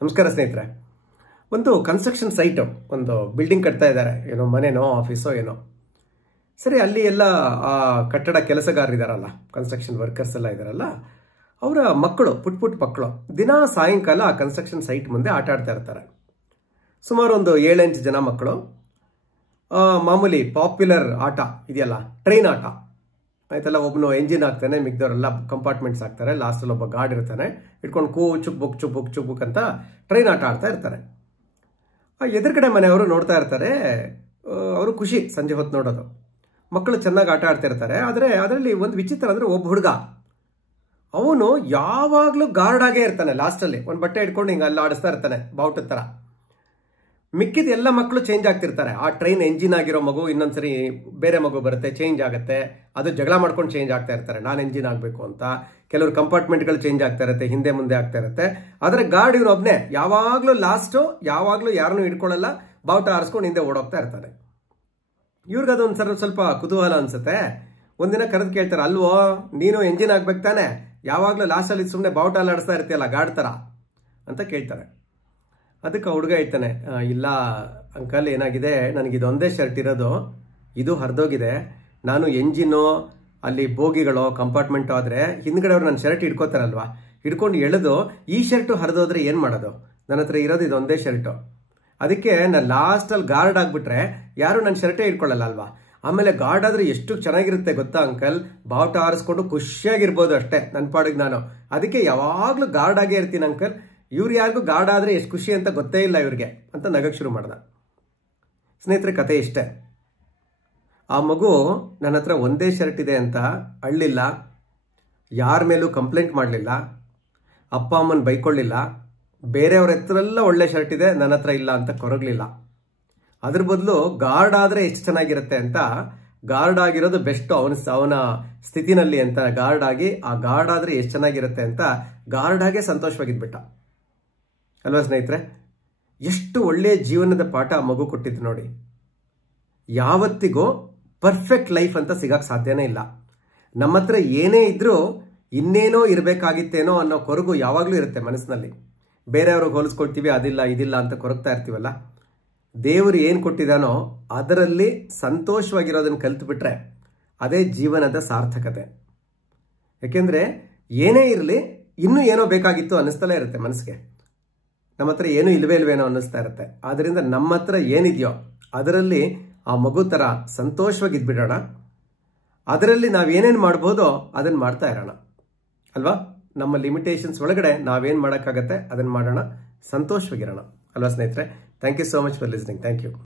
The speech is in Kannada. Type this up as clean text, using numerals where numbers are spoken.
ನಮಸ್ಕಾರ ಸ್ನೇಹಿತರೆ. ಒಂದು ಕನ್ಸ್ಟ್ರಕ್ಷನ್ ಸೈಟ್, ಒಂದು ಬಿಲ್ಡಿಂಗ್ ಕಟ್ತಾ ಇದ್ದಾರೆ, ಏನೋ ಮನೆನೋ ಆಫೀಸೋ ಏನೋ. ಸರಿ, ಅಲ್ಲಿ ಎಲ್ಲ ಆ ಕಟ್ಟಡ ಕೆಲಸಗಾರರಿದಾರಲ್ಲ, ಕನ್ಸ್ಟ್ರಕ್ಷನ್ ವರ್ಕರ್ಸ್ ಎಲ್ಲ ಇದಾರಲ್ಲ, ಅವರ ಮಕ್ಕಳು, ಪುಟ್ ಮಕ್ಕಳು ದಿನ ಸಾಯಂಕಾಲ ಆ ಕನ್ಸ್ಟ್ರಕ್ಷನ್ ಸೈಟ್ ಮುಂದೆ ಆಟ ಆಡ್ತಾ ಇರ್ತಾರೆ. ಸುಮಾರು ಒಂದು 7-8 ಜನ ಮಕ್ಕಳು. ಮಾಮೂಲಿ ಪಾಪ್ಯುಲರ್ ಆಟ ಇದೆಯಲ್ಲ, ಟ್ರೈನ್ ಆಟ ಆಯ್ತಲ್ಲ. ಒಬ್ಬನು ಎಂಜಿನ್ ಹಾಕ್ತಾನೆ, ಮಿಗ್ದವರೆಲ್ಲ ಕಂಪಾರ್ಟ್ಮೆಂಟ್ಸ್ ಹಾಕ್ತಾರೆ, ಲಾಸ್ಟಲ್ಲಿ ಒಬ್ಬ ಗಾರ್ಡ್ ಇರ್ತಾನೆ, ಇಟ್ಕೊಂಡು ಚುಕ್ ಬುಕ್ ಅಂತ ಟ್ರೈನ್ ಆಟ ಆಡ್ತಾ ಇರ್ತಾರೆ. ಆ ಎದುರುಗಡೆ ಮನೆಯವರು ನೋಡ್ತಾ ಇರ್ತಾರೆ. ಅವರು ಖುಷಿ ಸಂಜೆ ಹೊತ್ತು ನೋಡೋದು. ಮಕ್ಕಳು ಚೆನ್ನಾಗಿ ಆಟ ಆಡ್ತಾ ಇರ್ತಾರೆ. ಆದರೆ ಅದರಲ್ಲಿ ಒಂದು ವಿಚಿತ್ರ ಅಂದರೆ, ಒಬ್ಬ ಹುಡುಗ ಅವನು ಯಾವಾಗಲೂ ಗಾರ್ಡ್ ಆಗೇ ಇರ್ತಾನೆ. ಲಾಸ್ಟಲ್ಲಿ ಒಂದು ಬಟ್ಟೆ ಇಟ್ಕೊಂಡು ಹಿಂಗೆ ಅಲ್ಲಿ ಆಡಿಸ್ತಾ ಇರ್ತಾನೆ, ಬಾವುಟದ ಥರ. ಮಿಕ್ಕಿದ ಎಲ್ಲ ಮಕ್ಕಳು ಚೇಂಜ್ ಆಗ್ತಿರ್ತಾರೆ. ಆ ಟ್ರೈನ್ ಎಂಜಿನ್ ಆಗಿರೋ ಮಗು ಇನ್ನೊಂದ್ಸರಿ ಬೇರೆ ಮಗು ಬರುತ್ತೆ, ಚೇಂಜ್ ಆಗುತ್ತೆ. ಅದು ಜಗಳ ಮಾಡ್ಕೊಂಡು ಚೇಂಜ್ ಆಗ್ತಾ ಇರ್ತಾರೆ, ನಾನು ಎಂಜಿನ್ ಆಗಬೇಕು ಅಂತ. ಕೆಲವರು ಕಂಪಾರ್ಟ್ಮೆಂಟ್ಗಳು ಚೇಂಜ್ ಆಗ್ತಾ ಇರುತ್ತೆ, ಹಿಂದೆ ಮುಂದೆ ಆಗ್ತಾ ಇರುತ್ತೆ. ಆದರೆ ಗಾರ್ಡ್ ಇವನು ಒಬ್ಬನೇ ಯಾವಾಗಲೂ ಲಾಸ್ಟು, ಯಾವಾಗಲೂ ಯಾರನ್ನೂ ಹಿಡ್ಕೊಳ್ಳಲ್ಲ, ಬಾವುಟ ಆರಿಸ್ಕೊಂಡು ಹಿಂದೆ ಓಡೋಗ್ತಾ ಇರ್ತಾನೆ. ಇವ್ರಿಗದೊಂದು ಸ್ವಲ್ಪ ಕುತೂಹಲ ಅನ್ಸುತ್ತೆ. ಒಂದಿನ ಕರೆದು ಕೇಳ್ತಾರೆ, ಅಲ್ವೋ ನೀನು ಎಂಜಿನ್ ಆಗ್ಬೇಕು ತಾನೆ, ಯಾವಾಗಲೂ ಲಾಸ್ಟಲ್ಲಿ ಸುಮ್ಮನೆ ಬಾವುಟ ಎಲ್ಲ ಆಡಿಸ್ತಾ ಇರ್ತೀಯಲ್ಲ ಗಾರ್ಡ್ ಥರ ಅಂತ ಕೇಳ್ತಾರೆ. ಅದಕ್ಕೆ ಹುಡುಗ ಹೇಳ್ತಾನೆ, ಇಲ್ಲ ಅಂಕಲ್, ಏನಾಗಿದೆ, ನನಗಿದೊಂದೇ ಶರ್ಟ್ ಇರೋದು, ಇದು ಹರಿದೋಗಿದೆ. ನಾನು ಎಂಜಿನ್ನು, ಅಲ್ಲಿ ಬೋಗಿಗಳು, ಕಂಪಾರ್ಟ್ಮೆಂಟು ಆದರೆ ಹಿಂದ್ಗಡೆ ಅವ್ರು ನನ್ನ ಶರ್ಟ್ ಹಿಡ್ಕೋತಾರಲ್ವ, ಹಿಡ್ಕೊಂಡು ಎಳೆದು ಈ ಶರ್ಟು ಹರಿದೋದ್ರೆ ಏನು ಮಾಡೋದು? ನನ್ನ ಹತ್ರ ಇರೋದು ಇದೊಂದೇ ಶರ್ಟು. ಅದಕ್ಕೆ ನಾನು ಲಾಸ್ಟಲ್ಲಿ ಗಾರ್ಡ್ ಆಗಿಬಿಟ್ರೆ ಯಾರು ನನ್ನ ಶರ್ಟೇ ಹಿಡ್ಕೊಳ್ಳಲ್ಲ ಅಲ್ವಾ. ಆಮೇಲೆ ಗಾರ್ಡ್ ಆದರೆ ಎಷ್ಟು ಚೆನ್ನಾಗಿರುತ್ತೆ ಗೊತ್ತಾ ಅಂಕಲ್, ಬಾವುಟ ಆರಿಸ್ಕೊಂಡು ಖುಷಿಯಾಗಿರ್ಬೋದು ಅಷ್ಟೇ ನನ್ನ ಪಾಡಿಗೆ ನಾನು. ಅದಕ್ಕೆ ಯಾವಾಗಲೂ ಗಾರ್ಡ್ ಆಗೇ ಇರ್ತೀನಿ ಅಂಕಲ್. ಇವ್ರು ಯಾರಿಗೂ ಗಾರ್ಡ್ ಆದರೆ ಎಷ್ಟು ಖುಷಿ ಅಂತ ಗೊತ್ತೇ ಇಲ್ಲ ಇವ್ರಿಗೆ ಅಂತ ನಗಕ್ಕೆ ಶುರು ಮಾಡ್ದ. ಸ್ನೇಹಿತರೆ, ಕತೆ ಇಷ್ಟೇ. ಆ ಮಗು ನನ್ನ ಹತ್ರ ಒಂದೇ ಶರ್ಟ್ ಇದೆ ಅಂತ ಅಳ್ಳಿಲ್ಲ, ಯಾರ ಮೇಲೂ ಕಂಪ್ಲೇಂಟ್ ಮಾಡಲಿಲ್ಲ, ಅಪ್ಪ ಅಮ್ಮನ ಬೈಕೊಳ್ಳಿಲ್ಲ, ಬೇರೆಯವ್ರ ಹತ್ರೆಲ್ಲ ಒಳ್ಳೆ ಶರ್ಟ್ ಇದೆ, ನನ್ನ ಹತ್ರ ಇಲ್ಲ ಅಂತ ಕೊರಗಲಿಲ್ಲ. ಅದ್ರ ಬದಲು ಗಾರ್ಡ್ ಆದರೆ ಎಷ್ಟು ಚೆನ್ನಾಗಿರುತ್ತೆ ಅಂತ, ಗಾರ್ಡ್ ಆಗಿರೋದು ಬೆಸ್ಟ್ ಅವನ ಸ್ಥಿತಿನಲ್ಲಿ ಅಂತ ಗಾರ್ಡ್ ಆಗಿ, ಆ ಗಾರ್ಡ್ ಆದರೆ ಎಷ್ಟು ಚೆನ್ನಾಗಿರುತ್ತೆ ಅಂತ ಗಾರ್ಡ್ ಆಗೇ ಸಂತೋಷವಾಗಿದ್ಬಿಟ್ಟ ಅಲ್ವಾ ಸ್ನೇಹಿತರೆ? ಎಷ್ಟು ಒಳ್ಳೆಯ ಜೀವನದ ಪಾಠ ಆ ಮಗು ಕೊಟ್ಟಿದ್ದು ನೋಡಿ. ಯಾವತ್ತಿಗೂ ಪರ್ಫೆಕ್ಟ್ ಲೈಫ್ ಅಂತ ಸಿಗಕ್ಕೆ ಸಾಧ್ಯನೇ ಇಲ್ಲ. ನಮ್ಮ ಹತ್ರ ಏನೇ ಇದ್ರೂ ಇನ್ನೇನೋ ಇರಬೇಕಾಗಿತ್ತೇನೋ ಅನ್ನೋ ಕೊರಗು ಯಾವಾಗಲೂ ಇರುತ್ತೆ ಮನಸ್ಸಿನಲ್ಲಿ. ಬೇರೆಯವ್ರಿಗೆ ಹೋಲಿಸ್ಕೊಳ್ತೀವಿ, ಅದಿಲ್ಲ ಇದಿಲ್ಲ ಅಂತ ಕೊರಗ್ತಾ ಇರ್ತೀವಲ್ಲ. ದೇವರು ಏನು ಕೊಟ್ಟಿದ್ದಾನೋ ಅದರಲ್ಲಿ ಸಂತೋಷವಾಗಿರೋದನ್ನು ಕಲ್ತ್ಬಿಟ್ರೆ ಅದೇ ಜೀವನದ ಸಾರ್ಥಕತೆ. ಯಾಕೆಂದರೆ ಏನೇ ಇರಲಿ, ಇನ್ನೂ ಏನೋ ಬೇಕಾಗಿತ್ತು ಅನ್ನಿಸ್ತಲೇ ಇರುತ್ತೆ ಮನಸ್ಸಿಗೆ. ನಮ್ಮ ಹತ್ರ ಏನೂ ಇಲ್ವೇನೋ ಅನ್ನಿಸ್ತಾ ಇರುತ್ತೆ. ಆದ್ದರಿಂದ ನಮ್ಮ ಹತ್ರ ಏನಿದೆಯೋ ಅದರಲ್ಲಿ ಆ ಮಗು ಥರ ಸಂತೋಷವಾಗಿದ್ಬಿಡೋಣ. ಅದರಲ್ಲಿ ನಾವೇನೇನು ಮಾಡ್ಬೋದೋ ಅದನ್ನು ಮಾಡ್ತಾ ಇರೋಣ ಅಲ್ವಾ. ನಮ್ಮ ಲಿಮಿಟೇಷನ್ಸ್ ಒಳಗಡೆ ನಾವೇನು ಮಾಡೋಕ್ಕಾಗತ್ತೆ ಅದನ್ನು ಮಾಡೋಣ, ಸಂತೋಷವಾಗಿರೋಣ ಅಲ್ವಾ ಸ್ನೇಹಿತರೆ. Thank you so much for listening. Thank you.